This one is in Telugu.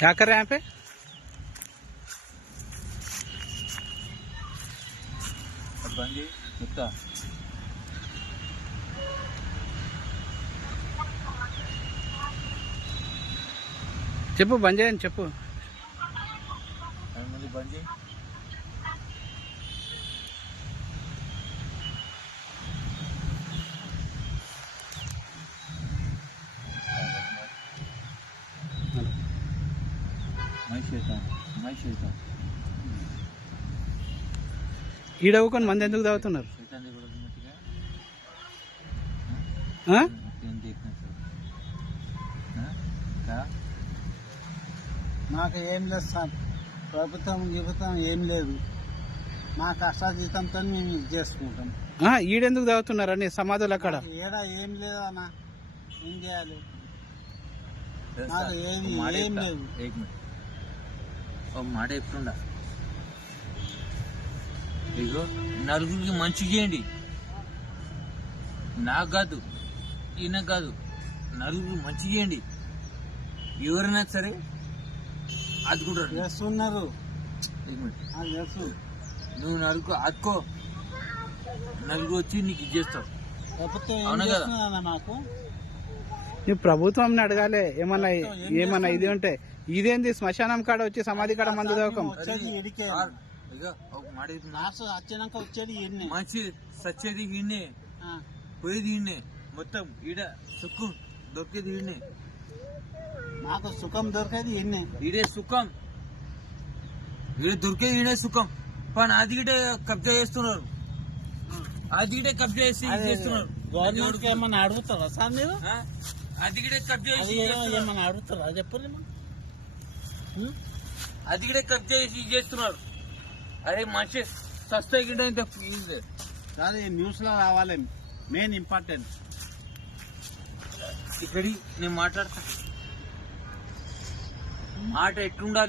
क्या कर रहे हैं यहाँ पे? बंदी कुत्ता చెప్పు బంద్ చేయని చెప్పు. మళ్ళీ బంద్ చేయి. ఈడవుకొని మంది ఎందుకు తాగుతున్నారు? మాకు ఏం లేదు సార్, ప్రభుత్వం ఏం లేదు. మా కష్టాజీతంతో మేము ఇది చేసుకుంటాం. ఈడెందుకు తాగుతున్నారు అని సమాధులు అక్కడ ఏడ ఏం లేదు అన్న, ఏం చేయాలి? మాకు ఏం లేదు. మాట చెప్తుండా, ఇగో నలుగురికి మంచి చేయండి. నాకు కాదు, ఈయన కాదు, నలుగురికి మంచి చేయండి. ఎవరైనా సరే అది కూడా చేస్తున్నారు. నువ్వు నలుగు అదుకో, నలుగురు వచ్చి నీకు ఇది చేస్తావు. అవునా కదా? మాకు నువ్వు ప్రభుత్వం అడగాలి ఏమన్నా ఇది ఉంటే. ఇదేంది శ్మశానం కాడ వచ్చి సమాధి కాడ మందు తాగకం. వచ్చినాక వచ్చేది మంచి సచ్చేది ఈయనే, పోయేది ఈయనే, మొత్తం ఈడ సుఖం దొరికేది ఈయనే. మాకు సుఖం దొరికేది ఈడే సుఖం, ఈడ దొరికేది ఈయనే సుఖం. కానీ అది గిటే కబ్జా చేస్తున్నారు, అది గిటే కబ్జా చేసి చేస్తున్నారు. గవర్నమెంట్ ఏమన్నా అడుగుతారా సార్ మీరు? అది గిటే కబ్జా చేసి ఏమన్నా అడుగుతారా చెప్పండి. అది గిటే కబ్జా చేసి చేస్తున్నారు. అరే మంచి సస్తా గిట ఇంత సార్ ఈ న్యూస్ లో రావాలి, మెయిన్ ఇంపార్టెంట్. ఇక్కడి నేను మాట్లాడతా, మాట ఎట్లుండాలి.